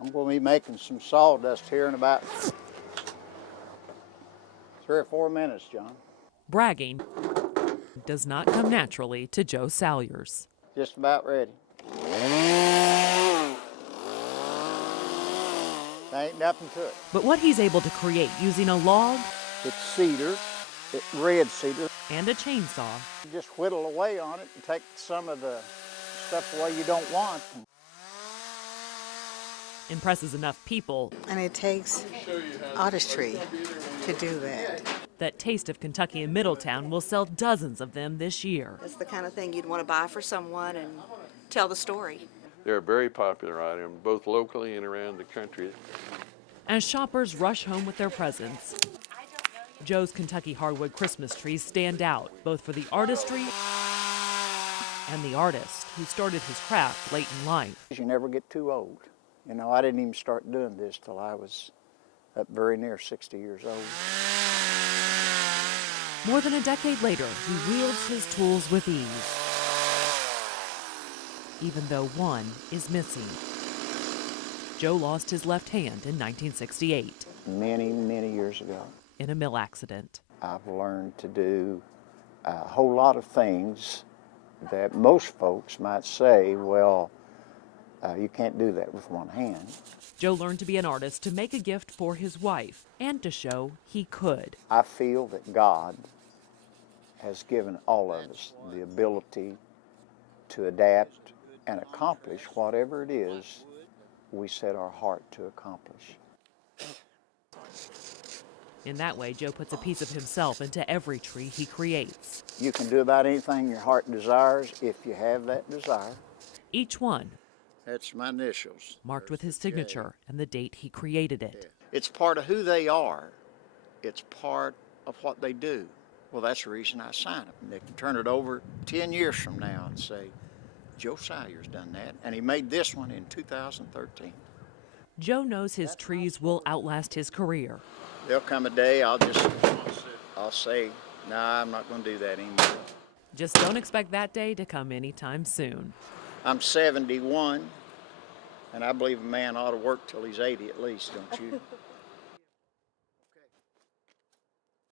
I'm going to be making some sawdust here in about 3 or 4 minutes, John. Bragging does not come naturally to Joe Salyers. Just about ready. There ain't nothing to it. But what he's able to create using a log, It's cedar, it's red cedar. and a chainsaw You just whittle away on it and take some of the stuff away you don't want. impresses enough people And it takes artistry to do that. that Taste of Kentucky in Middletown will sell dozens of them this year. It's the kind of thing you'd want to buy for someone and tell the story. They're a very popular item, both locally and around the country. As shoppers rush home with their presents, Joe's Kentucky hardwood Christmas trees stand out, both for the artistry and the artist who started his craft late in life. You never get too old. You know, I didn't even start doing this till I was up very near 60 years old. More than a decade later, he wields his tools with ease, even though one is missing. Joe lost his left hand in 1968 Many, many years ago. in a mill accident. I've learned to do a whole lot of things that most folks might say, well, you can't do that with one hand. Joe learned to be an artist to make a gift for his wife and to show he could. I feel that God has given all of us the ability to adapt and accomplish whatever it is we set our heart to accomplish. In that way, Joe puts a piece of himself into every tree he creates. You can do about anything your heart desires if you have that desire. Each one That's my initials. marked with his signature and the date he created it. It's part of who they are. It's part of what they do. Well, that's the reason I sign them. They can turn it over 10 years from now and say, Joe Salyer's done that, and he made this one in 2013. Joe knows his trees will outlast his career. There'll come a day I'll say, nah, I'm not going to do that anymore. Just don't expect that day to come anytime soon. I'm 71, and I believe a man ought to work till he's 80 at least, don't you?